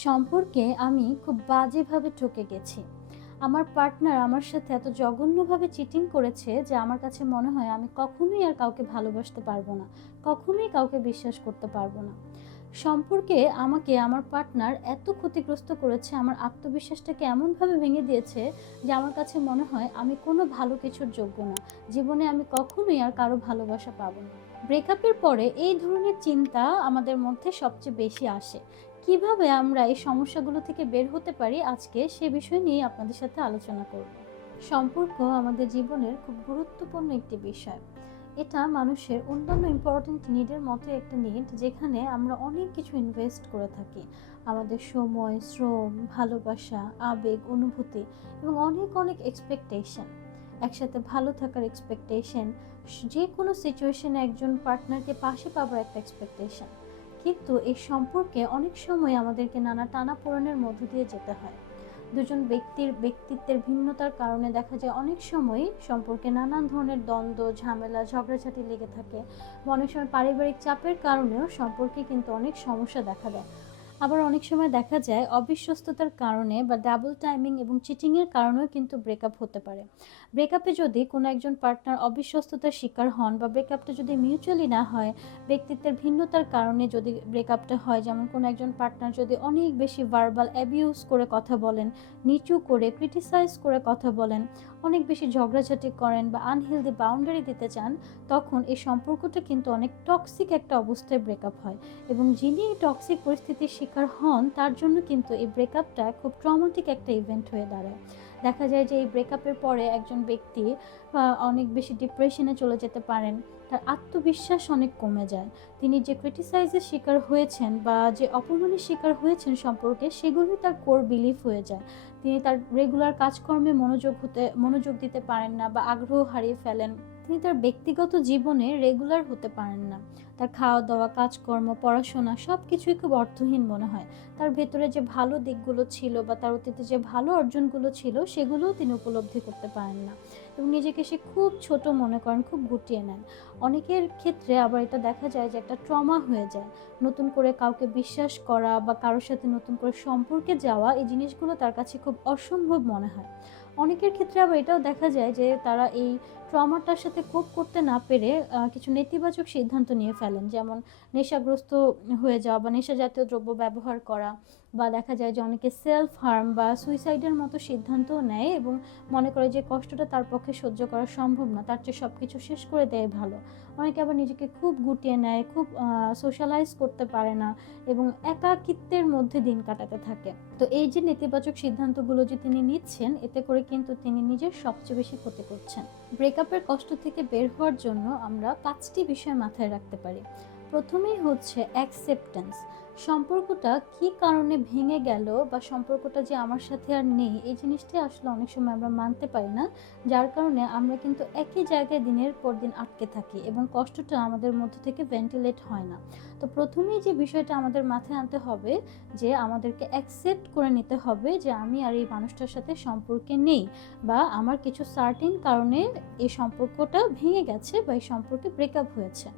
সম্পর্কে আমি খুব বাজেভাবে ঠকে গেছি। আমার পার্টনার আমার সাথে এত জঘন্যভাবে চিটিং করেছে যে আমার কাছে মনে হয় আমি কখনোই আর কাউকে ভালোবাসতে পারবো না। কখনোই কাউকে বিশ্বাস করতে পারবো না। সম্পর্কে আমাকে আমার পার্টনার এত ক্ষতিগ্রস্ত করেছে, আমার আত্মবিশ্বাসটাকে এমনভাবে ভেঙে দিয়েছে যে আমার কাছে মনে হয় আমি কোনো ভালো কিছুর যোগ্য না। জীবনে আমি কখনোই আর কারো ভালোবাসা পাবো না। ব্রেকআপের পরে এই ধরনের চিন্তা আমাদের মধ্যে সবচেয়ে বেশি আসে। কিভাবে আমরা এই সমস্যাগুলো থেকে বের হতে পারি, আজকে সে বিষয় নিয়ে আপনাদের সাথে আলোচনা করব। সম্পর্ক আমাদের জীবনের খুব গুরুত্বপূর্ণ একটি বিষয়। এটা মানুষের অন্যান্য ইম্পর্টেন্ট নিডের মতো একটা নিড, যেখানে আমরা অনেক কিছু ইনভেস্ট করে থাকি। আমাদের সময়, শ্রম, ভালোবাসা, আবেগ, অনুভূতি এবং অনেক অনেক এক্সপেকটেশন। একসাথে ভালো থাকার এক্সপেকটেশন, যে কোনো সিচুয়েশনে একজন পার্টনারকে পাশে পাবার একটা এক্সপেকটেশন। কিন্তু এই সম্পর্কে অনেক সময় আমাদেরকে নানা টানাপোড়েনের মধ্য দিয়ে যেতে হয়। দুজন ব্যক্তির ব্যক্তিত্বের ভিন্নতার কারণে দেখা যায় অনেক সময় সম্পর্কে নানান ধরনের দ্বন্দ্ব, ঝামেলা, ঝগড়াঝাটি লেগে থাকে। বা অনেক সময় পারিবারিক চাপের কারণেও সম্পর্কে কিন্তু অনেক সমস্যা দেখা দেয়। আবার অনেক সময় দেখা যায় অবিশ্বস্ততার কারণে বা ডাবল টাইমিং এবং চিটিংয়ের কারণেও কিন্তু ব্রেকআপ হতে পারে। ব্রেকআপে যদি কোনো একজন পার্টনার অবিশ্বস্ততার শিকার হন বা ব্রেকআপটা যদি মিউচুয়ালি না হয়, ব্যক্তিত্বের ভিন্নতার কারণে যদি ব্রেকআপটা হয়, যেমন কোনো একজন পার্টনার যদি অনেক বেশি ভার্বাল অ্যাবিউজ করে কথা বলেন, নিচু করে ক্রিটিসাইজ করে কথা বলেন, অনেক বেশি ঝগড়াঝাটি করেন বা আনহেলদি বাউন্ডারি দিতে চান, তখন এই সম্পর্কটা কিন্তু অনেক টক্সিক একটা অবস্থায় ব্রেকআপ হয়। এবং যিনি এই টক্সিক পরিস্থিতির শিকার হন, তার জন্য কিন্তু এই ব্রেকআপটা খুব ট্রমাটিক একটা ইভেন্ট হয়ে দাঁড়ায়। দেখা যায় যে এই ব্রেকআপের পরে একজন ব্যক্তি অনেক বেশি ডিপ্রেশনে চলে যেতে পারেন। তার আত্মবিশ্বাস অনেক কমে যায়। তিনি যে ক্রিটিসাইজের শিকার হয়েছেন বা যে অপমানের শিকার হয়েছেন সম্পর্কে, সেগুলোই তার কোর বিলিফ হয়ে যায়। তিনি তার রেগুলার কাজকর্মে মনোযোগ দিতে পারেন না বা আগ্রহ হারিয়ে ফেলেন। তিনি তার ব্যক্তিগত জীবনে রেগুলার হতে পারেন না। তার খাওয়া দাওয়া, কাজকর্ম, পড়াশোনা সবকিছুই খুব অর্থহীন মনে হয়। তার ভেতরে যে ভালো দিকগুলো ছিল বা তার অতীতে যে ভালো অর্জনগুলো ছিল, সেগুলোও তিনি উপলব্ধি করতে পারেন না এবং নিজেকে সে খুব ছোট মনে করেন, খুব গুটিয়ে নেন। অনেকের ক্ষেত্রে আবার এটা দেখা যায় যে একটা ট্রমা হয়ে যায়। নতুন করে কাউকে বিশ্বাস করা বা কারোর সাথে নতুন করে সম্পর্কে যাওয়া, এই জিনিসগুলো তার কাছে খুব অসম্ভব মনে হয়। অনেকের ক্ষেত্রে আবার এটাও দেখা যায় যে তারা এই ট্রমাটার সাথে কোপ করতে না পেরে কিছু নেতিবাচক সিদ্ধান্ত নিয়ে ফেলেন। যেমন নেশাগ্রস্ত হয়ে যাওয়া বা নেশা জাতীয় দ্রব্য ব্যবহার করা, বা দেখা যায় যে অনেকে সেলফ হার্ম বা সুইসাইডের মতো সিদ্ধান্তও নেয় এবং মনে করে যে কষ্টটা তার পক্ষে সহ্য করা সম্ভব না, তার চেয়ে সবকিছু শেষ করে দেয় ভালো। অনেকে আবার নিজেকে খুব গুটিয়ে নেয়, খুব সোশ্যালাইজ করতে পারে না এবং একাকিত্বের মধ্যে দিন কাটাতে থাকে। তো এই যে নেতিবাচক সিদ্ধান্তগুলো যে তিনি নিচ্ছেন, এতে করে কিন্তু তিনি নিজের সবচেয়ে বেশি ক্ষতি করছেন। ব্রেকআপের কষ্ট থেকে বের হওয়ার জন্য আমরা 5টি বিষয় মাথায় রাখতে পারি। প্রথমেই হচ্ছে অ্যাকসেপ্টেন্স। সম্পর্কটা কি কারণে ভেঙে গেল বা সম্পর্কটা যে আমার সাথে আর নেই, এই জিনিসটি আসলে অনেক সময় আমরা মানতে পারি না। যার কারণে আমরা কিন্তু একই জায়গায় দিনের পর দিন আটকে থাকি এবং কষ্টটা আমাদের মধ্যে থেকে ভেন্টিলেট হয় না। তো প্রথমেই যে বিষয়টা আমাদের মাথায় আনতে হবে, যে আমাদেরকে অ্যাকসেপ্ট করে নিতে হবে যে আমি আর এই মানুষটার সাথে সম্পর্কে নেই, বা আমার কিছু সার্টেন কারণে এই সম্পর্কটা ভেঙে গেছে বা এই সম্পর্কে ব্রেকআপ হয়েছে।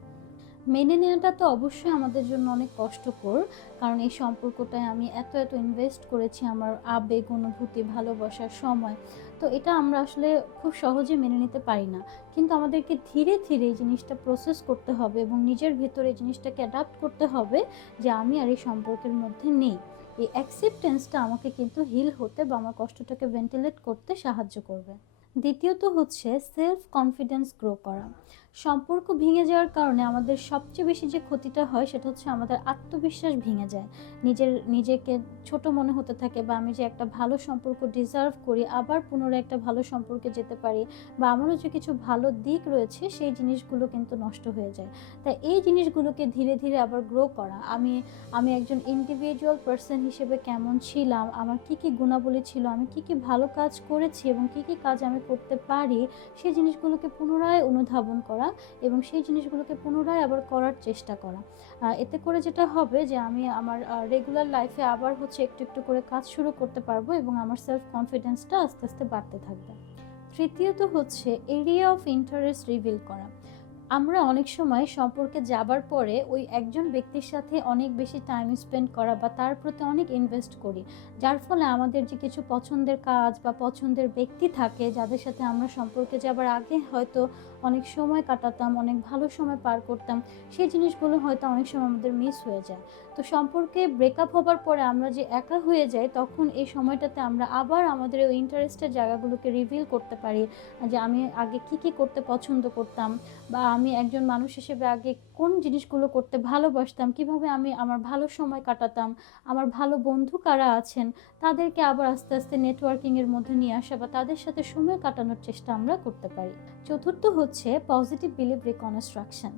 মেনে নেওয়াটা তো অবশ্যই আমাদের জন্য অনেক কষ্টকর, কারণ এই সম্পর্কটায় আমি এত এত ইনভেস্ট করেছি, আমার আবেগ, অনুভূতি, ভালোবাসার সময়। তো এটা আমরা আসলে খুব সহজে মেনে নিতে পারি না। কিন্তু আমাদেরকে ধীরে ধীরে এই জিনিসটা প্রসেস করতে হবে এবং নিজের ভেতরে এই জিনিসটাকে অ্যাডাপ্ট করতে হবে যে আমি আর এই সম্পর্কের মধ্যে নেই। এই অ্যাকসেপ্টেন্সটা আমাকে কিন্তু হিল হতে বা আমার কষ্টটাকে ভেন্টিলেট করতে সাহায্য করবে। দ্বিতীয়ত হচ্ছে সেলফ কনফিডেন্স গ্রো করা। সম্পর্ক ভেঙে যাওয়ার কারণে আমাদের সবচেয়ে বেশি যে ক্ষতিটা হয়, সেটা হচ্ছে আমাদের আত্মবিশ্বাস ভেঙে যায়। নিজেকে ছোট মনে হতে থাকে, বা আমি যে একটা ভালো সম্পর্ক ডিজার্ভ করি, আবার পুনরায় একটা ভালো সম্পর্কে যেতে পারি, বা আমারও যে কিছু ভালো দিক রয়েছে, সেই জিনিসগুলো কিন্তু নষ্ট হয়ে যায়। তাই এই জিনিসগুলোকে ধীরে ধীরে আবার গ্রো করা, আমি একজন ইন্ডিভিজুয়াল পার্সন হিসেবে কেমন ছিলাম, আমার কি কি গুণাবলী ছিল, আমি কি কি ভালো কাজ করেছি এবং কি কি কাজ আমি করতে পারি, সেই জিনিসগুলোকে পুনরায় অনুধাবন করা এবং সেই জিনিসগুলোকে পুনরায় আবার করার চেষ্টা করা। এতে করে যেটা হবে যে আমি আমার রেগুলার লাইফে আবার হচ্ছে একটু একটু করে কাজ শুরু করতে পারবো এবং আমার সেলফ কনফিডেন্সটা আস্তে আস্তে বাড়তে থাকবে। তৃতীয়ত হচ্ছে এরিয়া অফ ইন্টারেস্ট রিভিল করা। আমরা অনেক সময় সম্পর্কে যাবার পরে ওই একজন ব্যক্তির সাথে অনেক বেশি টাইম স্পেন্ড করা বা তার প্রতি অনেক ইনভেস্ট করি। যার ফলে আমাদের যে কিছু পছন্দের কাজ বা পছন্দের ব্যক্তি থাকে যাদের সাথে আমরা সম্পর্কে যাবার আগে হয়তো অনেক সময় কাটাতাম, অনেক ভালো সময় পার করতাম, সেই জিনিসগুলো হয়তো অনেক সময় আমাদের মিস হয়ে যায়। তো সম্পর্কে ব্রেকআপ হবার পরে আমরা যে একা হয়ে যাই তখন এই সময়টাতে আমরা আবার আমাদের ওই ইন্টারেস্টের জায়গাগুলোকে রিভিল করতে পারি, যে আমি আগে কি করতে পছন্দ করতাম বা আমি একজন মানুষ হিসেবে আগে কোন জিনিসগুলো করতে ভালোবাসতাম, কিভাবে আমি আমার ভালো সময় কাটাতাম, আমার ভালো বন্ধু কারা আছেন, তাদেরকে আবার আস্তে আস্তে নেটওয়ার্কিংয়ের মধ্যে নিয়ে আসা বা তাদের সাথে সময় কাটানোর চেষ্টা আমরা করতে পারি। চতুর্থ হচ্ছে পজিটিভ বিলিভ রিকনস্ট্রাকশন।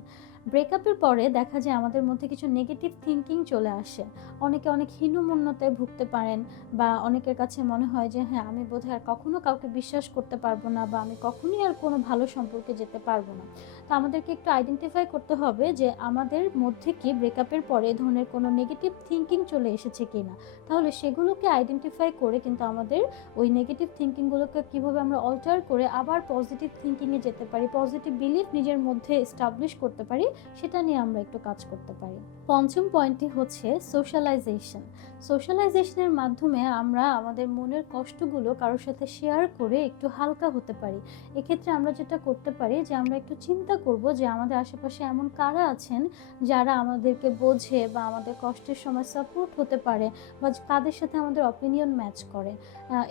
ব্রেকআপের পরে দেখা যায় আমাদের মধ্যে কিছু নেগেটিভ থিঙ্কিং চলে আসে। অনেকে অনেক হীনমন্যতায় ভুগতে পারেন বা অনেকের কাছে মনে হয় যে হ্যাঁ, আমি বোধহয় আর কখনো কাউকে বিশ্বাস করতে পারবো না বা আমি কখনোই আর কোনো ভালো সম্পর্কে যেতে পারবো না। তো আমাদেরকে একটু আইডেন্টিফাই করতে হবে যে আমাদের মধ্যে কি ব্রেকআপের পরে এ ধরনের কোনো নেগেটিভ থিঙ্কিং চলে এসেছে কিনা। তাহলে সেগুলোকে আইডেন্টিফাই করে কিন্তু আমাদের ওই নেগেটিভ থিঙ্কিংগুলোকে কীভাবে আমরা অল্টার করে আবার পজিটিভ থিঙ্কিংয়ে যেতে পারি, পজিটিভ বিলিফ নিজের মধ্যে এস্টাবলিশ করতে পারি, সেটা নিয়ে আমরা একটু কাজ করতে পারি। পঞ্চম পয়েন্টটি হচ্ছে সোশ্যালাইজেশন। সোশ্যালাইজেশনের মাধ্যমে আমরা আমাদের মনের কষ্টগুলো কারোর সাথে শেয়ার করে একটু হালকা হতে পারি। এক্ষেত্রে আমরা যেটা করতে পারি যে আমরা একটু চিন্তা করব যে আমাদের আশেপাশে এমন কারা আছেন যারা আমাদেরকে বোঝে বা আমাদের কষ্টের সময় সাপোর্ট হতে পারে বা কাদের সাথে আমাদের অপিনিয়ন ম্যাচ করে।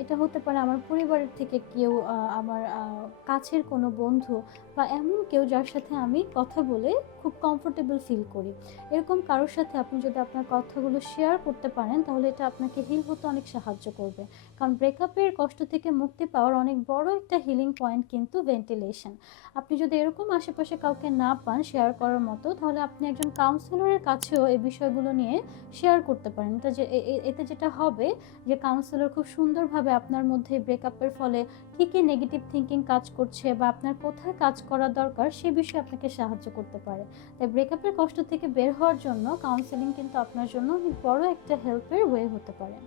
এটা হতে পারে আমার পরিবারের থেকে কেউ, আমার কাছের কোনো বন্ধু বা এমন কেউ যার সাথে আমি কথা বলে খুব কমফোর্টেবল ফিল করি। এরকম কারোর সাথে আপনি যদি আপনার কথাগুলো শেয়ার করতে পারেন তাহলে এটা আপনাকে হিল হতে অনেক সাহায্য করবে। কারণ ব্রেকআপের কষ্ট থেকে মুক্তি পাওয়ার অনেক বড় একটা হিলিং পয়েন্ট কিন্তু ভেন্টিলেশন। আপনি যদি এরকম আশেপাশে কাউকে না পান শেয়ার করার মতো, তাহলে আপনি একজন কাউন্সিলরের কাছেও এই বিষয়গুলো নিয়ে শেয়ার করতে পারেন। এটা যে এতে যেটা হবে যে কাউন্সিলর খুব সুন্দরভাবে আপনার মধ্যে ব্রেকআপের ফলে কী কী নেগেটিভ থিঙ্কিং কাজ করছে বা আপনার কোথায় কাজ করা দরকার সে বিষয়ে আপনাকে সাহায্য করতে পারে। তাই ব্রেকআপের কষ্ট থেকে বের হওয়ার জন্য কাউন্সেলিং কিন্তু আপনার জন্য অনেক বড় একটা হেল্পের ওয়ে হতে পারে।